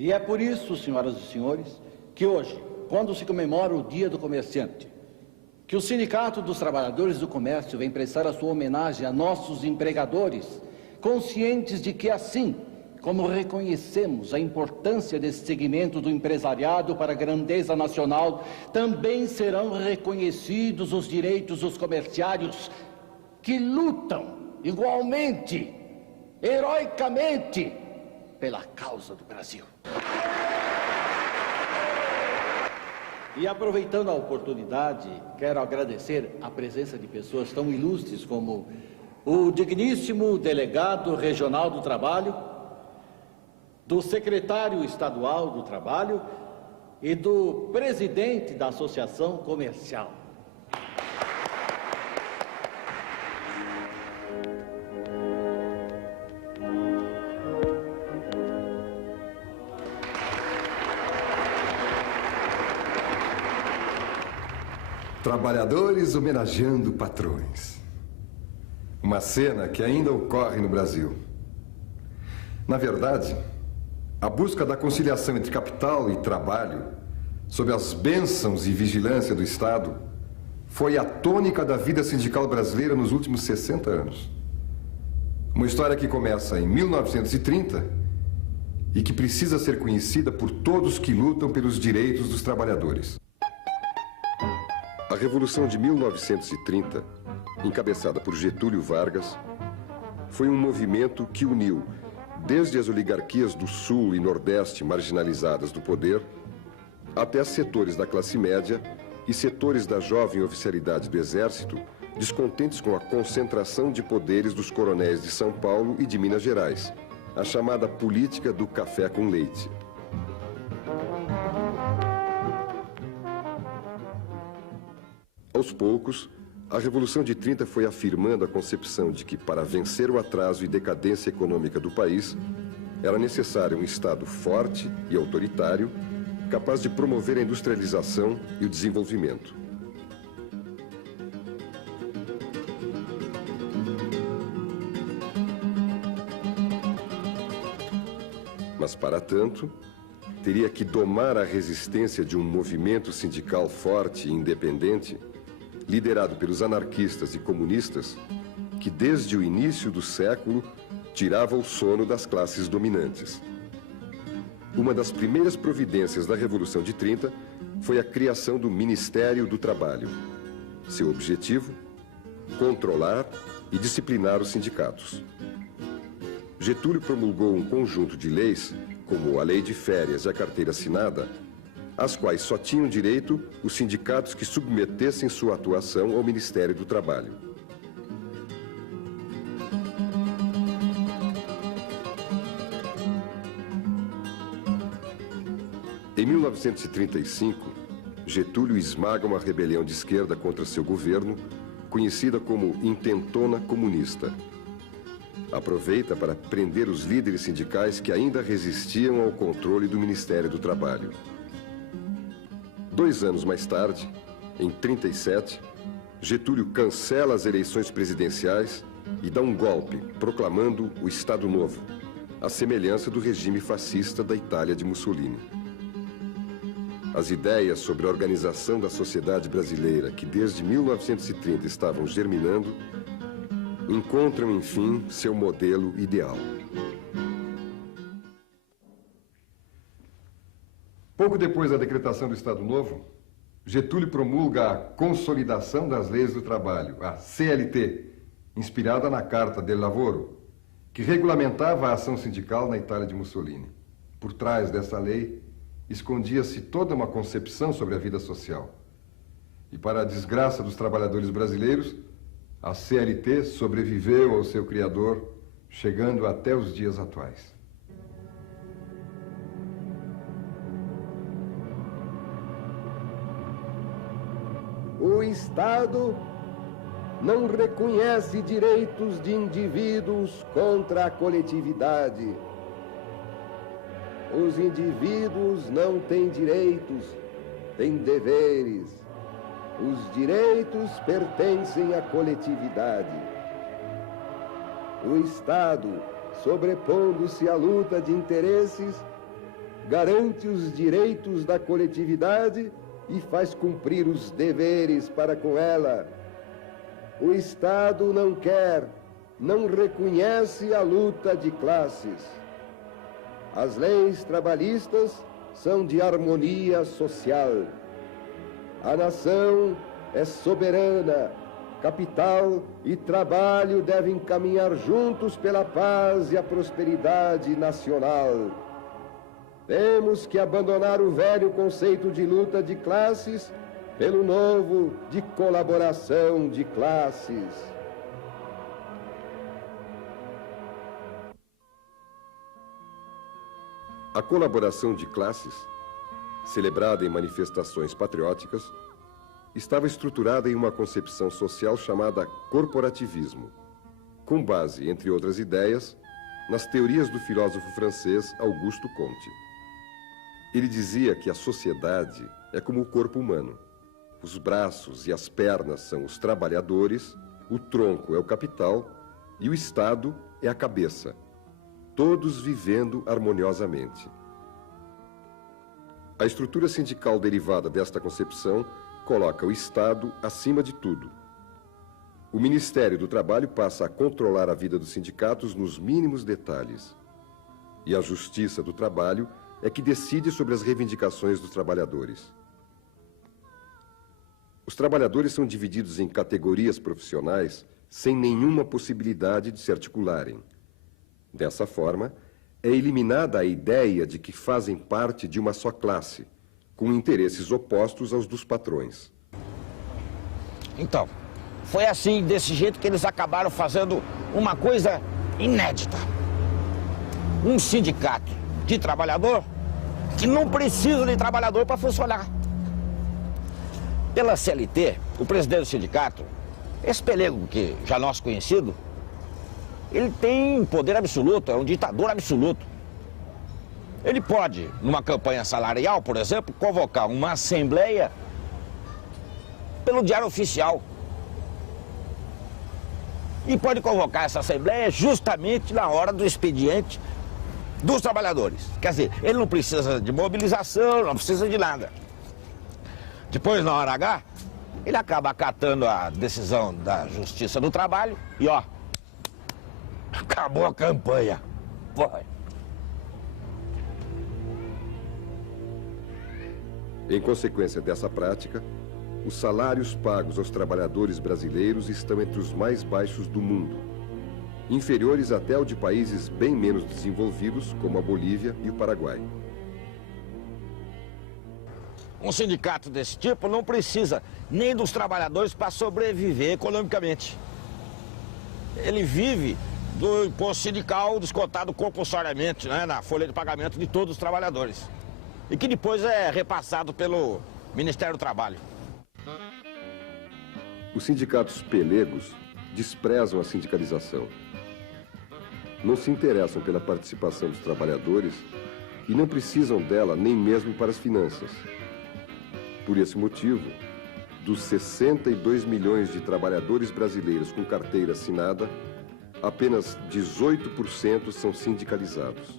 E é por isso, senhoras e senhores, que hoje, quando se comemora o Dia do Comerciante, que o Sindicato dos Trabalhadores do Comércio vem prestar a sua homenagem a nossos empregadores, conscientes de que assim como reconhecemos a importância desse segmento do empresariado para a grandeza nacional, também serão reconhecidos os direitos dos comerciários que lutam igualmente, heroicamente, pela causa do Brasil. E aproveitando a oportunidade, quero agradecer a presença de pessoas tão ilustres como o digníssimo delegado regional do trabalho, do secretário estadual do trabalho e do presidente da Associação Comercial. Trabalhadores homenageando patrões. Uma cena que ainda ocorre no Brasil. Na verdade, a busca da conciliação entre capital e trabalho, sob as bênçãos e vigilância do Estado, foi a tônica da vida sindical brasileira nos últimos 60 anos. Uma história que começa em 1930 e que precisa ser conhecida por todos que lutam pelos direitos dos trabalhadores. A Revolução de 1930, encabeçada por Getúlio Vargas, foi um movimento que uniu desde as oligarquias do Sul e Nordeste marginalizadas do poder, até setores da classe média e setores da jovem oficialidade do Exército, descontentes com a concentração de poderes dos coronéis de São Paulo e de Minas Gerais, a chamada política do café com leite. Aos poucos, a Revolução de 30 foi afirmando a concepção de que, para vencer o atraso e decadência econômica do país, era necessário um Estado forte e autoritário, capaz de promover a industrialização e o desenvolvimento. Mas, para tanto, teria que domar a resistência de um movimento sindical forte e independente, liderado pelos anarquistas e comunistas, que desde o início do século tirava o sono das classes dominantes. Uma das primeiras providências da Revolução de 30 foi a criação do Ministério do Trabalho. Seu objetivo: controlar e disciplinar os sindicatos. Getúlio promulgou um conjunto de leis, como a Lei de Férias e a Carteira Assinada, às quais só tinham direito os sindicatos que submetessem sua atuação ao Ministério do Trabalho. Em 1935, Getúlio esmaga uma rebelião de esquerda contra seu governo, conhecida como Intentona Comunista. Aproveita para prender os líderes sindicais que ainda resistiam ao controle do Ministério do Trabalho. 2 anos mais tarde, em 37, Getúlio cancela as eleições presidenciais e dá um golpe, proclamando o Estado Novo, à semelhança do regime fascista da Itália de Mussolini. As ideias sobre a organização da sociedade brasileira, que desde 1930 estavam germinando, encontram, enfim, seu modelo ideal. Pouco depois da decretação do Estado Novo, Getúlio promulga a Consolidação das Leis do Trabalho, a CLT, inspirada na Carta del Lavoro, que regulamentava a ação sindical na Itália de Mussolini. Por trás dessa lei, escondia-se toda uma concepção sobre a vida social. E para a desgraça dos trabalhadores brasileiros, a CLT sobreviveu ao seu criador, chegando até os dias atuais. O Estado não reconhece direitos de indivíduos contra a coletividade. Os indivíduos não têm direitos, têm deveres. Os direitos pertencem à coletividade. O Estado, sobrepondo-se à luta de interesses, garante os direitos da coletividade e faz cumprir os deveres para com ela. O Estado não quer, não reconhece a luta de classes. As leis trabalhistas são de harmonia social. A nação é soberana. Capital e trabalho devem caminhar juntos pela paz e a prosperidade nacional. Temos que abandonar o velho conceito de luta de classes pelo novo de colaboração de classes. A colaboração de classes, celebrada em manifestações patrióticas, estava estruturada em uma concepção social chamada corporativismo, com base, entre outras ideias, nas teorias do filósofo francês Auguste Comte. Ele dizia que a sociedade é como o corpo humano. Os braços e as pernas são os trabalhadores, o tronco é o capital e o Estado é a cabeça, todos vivendo harmoniosamente. A estrutura sindical derivada desta concepção coloca o Estado acima de tudo. O Ministério do Trabalho passa a controlar a vida dos sindicatos nos mínimos detalhes. E a Justiça do Trabalho é que decide sobre as reivindicações dos trabalhadores. Os trabalhadores são divididos em categorias profissionais sem nenhuma possibilidade de se articularem. Dessa forma, é eliminada a ideia de que fazem parte de uma só classe, com interesses opostos aos dos patrões. Então, foi assim, desse jeito, que eles acabaram fazendo uma coisa inédita. Um sindicato de trabalhador que não precisa de trabalhador para funcionar. Pela CLT, o presidente do sindicato, esse pelego que já nosso conhecido, ele tem poder absoluto, é um ditador absoluto. Ele pode, numa campanha salarial, por exemplo, convocar uma assembleia pelo Diário Oficial. E pode convocar essa assembleia justamente na hora do expediente dos trabalhadores. Quer dizer, ele não precisa de mobilização, não precisa de nada. Depois, na hora H, ele acaba acatando a decisão da Justiça do Trabalho e, ó, acabou a campanha. Porra. Em consequência dessa prática, os salários pagos aos trabalhadores brasileiros estão entre os mais baixos do mundo, inferiores até ao de países bem menos desenvolvidos, como a Bolívia e o Paraguai. Um sindicato desse tipo não precisa nem dos trabalhadores para sobreviver economicamente. Ele vive do imposto sindical descontado compulsoriamente, né, na folha de pagamento de todos os trabalhadores. E que depois é repassado pelo Ministério do Trabalho. Os sindicatos pelegos desprezam a sindicalização. Não se interessam pela participação dos trabalhadores e não precisam dela nem mesmo para as finanças. Por esse motivo, dos 62 milhões de trabalhadores brasileiros com carteira assinada, apenas 18% são sindicalizados.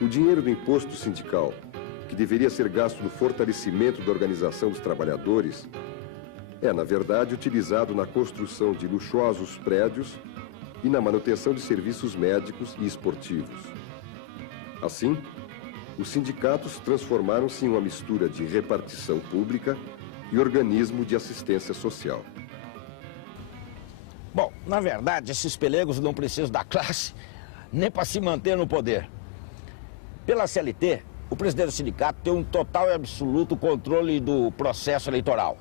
O dinheiro do imposto sindical, que deveria ser gasto no fortalecimento da organização dos trabalhadores, é, na verdade, utilizado na construção de luxuosos prédios e na manutenção de serviços médicos e esportivos. Assim, os sindicatos transformaram-se em uma mistura de repartição pública e organismo de assistência social. Bom, na verdade, esses pelegos não precisam da classe nem para se manter no poder. Pela CLT, o presidente do sindicato tem um total e absoluto controle do processo eleitoral.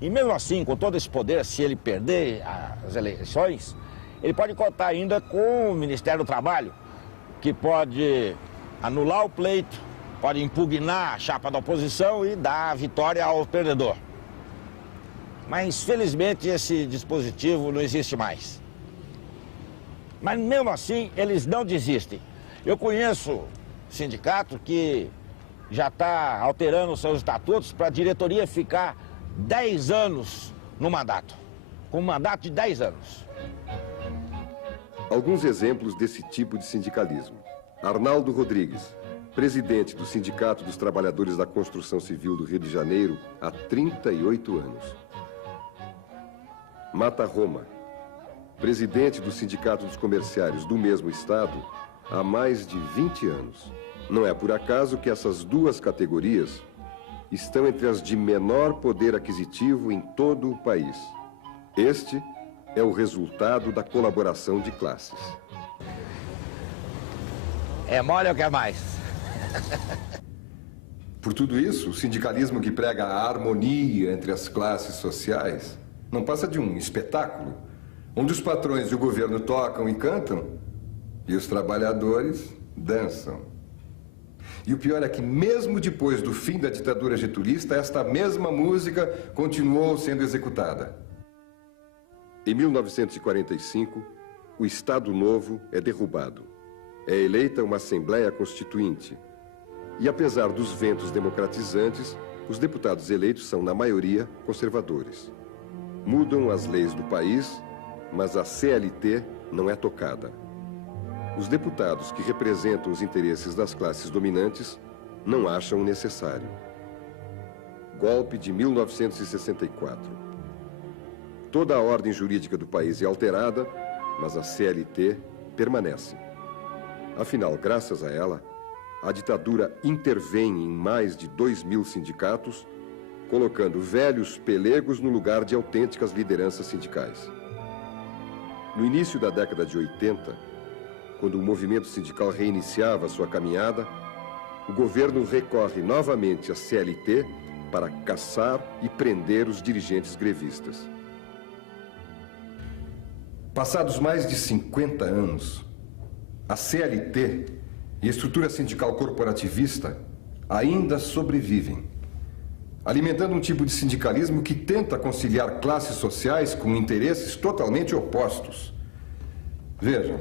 E mesmo assim, com todo esse poder, se ele perder as eleições, ele pode contar ainda com o Ministério do Trabalho, que pode anular o pleito, pode impugnar a chapa da oposição e dar a vitória ao perdedor. Mas, felizmente, esse dispositivo não existe mais. Mas, mesmo assim, eles não desistem. Eu conheço sindicato que já está alterando seus estatutos para a diretoria ficar 10 anos no mandato, com um mandato de 10 anos. Alguns exemplos desse tipo de sindicalismo. Arnaldo Rodrigues, presidente do Sindicato dos Trabalhadores da Construção Civil do Rio de Janeiro há 38 anos. Mata Roma, presidente do Sindicato dos Comerciários do mesmo estado há mais de 20 anos. Não é por acaso que essas duas categorias estão entre as de menor poder aquisitivo em todo o país. Este é o resultado da colaboração de classes. É mole ou quer mais? Por tudo isso, o sindicalismo que prega a harmonia entre as classes sociais não passa de um espetáculo, onde os patrões e o governo tocam e cantam e os trabalhadores dançam. E o pior é que, mesmo depois do fim da ditadura getulista, esta mesma música continuou sendo executada. Em 1945, o Estado Novo é derrubado. É eleita uma Assembleia Constituinte. E, apesar dos ventos democratizantes, os deputados eleitos são, na maioria, conservadores. Mudam as leis do país, mas a CLT não é tocada. Os deputados que representam os interesses das classes dominantes não acham necessário. Golpe de 1964. Toda a ordem jurídica do país é alterada, mas a CLT permanece. Afinal, graças a ela, a ditadura intervém em mais de 2.000 sindicatos, colocando velhos pelegos no lugar de autênticas lideranças sindicais. No início da década de 80, quando o movimento sindical reiniciava sua caminhada, o governo recorre novamente à CLT para caçar e prender os dirigentes grevistas. Passados mais de 50 anos, a CLT e a estrutura sindical corporativista ainda sobrevivem, alimentando um tipo de sindicalismo que tenta conciliar classes sociais com interesses totalmente opostos. Vejam,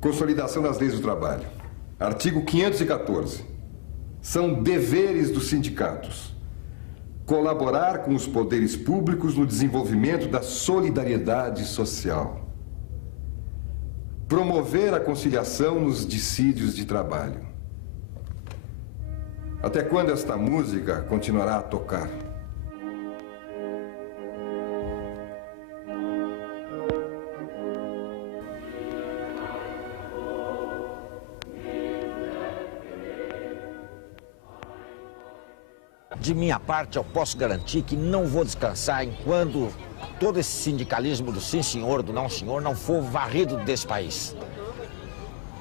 consolidação das leis do trabalho. Artigo 514. São deveres dos sindicatos colaborar com os poderes públicos no desenvolvimento da solidariedade social. Promover a conciliação nos dissídios de trabalho. Até quando esta música continuará a tocar? De minha parte, eu posso garantir que não vou descansar enquanto todo esse sindicalismo do sim senhor, do não senhor, não for varrido desse país.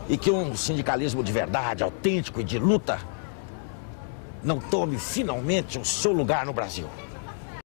E que um sindicalismo de verdade, autêntico e de luta não tome finalmente o seu lugar no Brasil.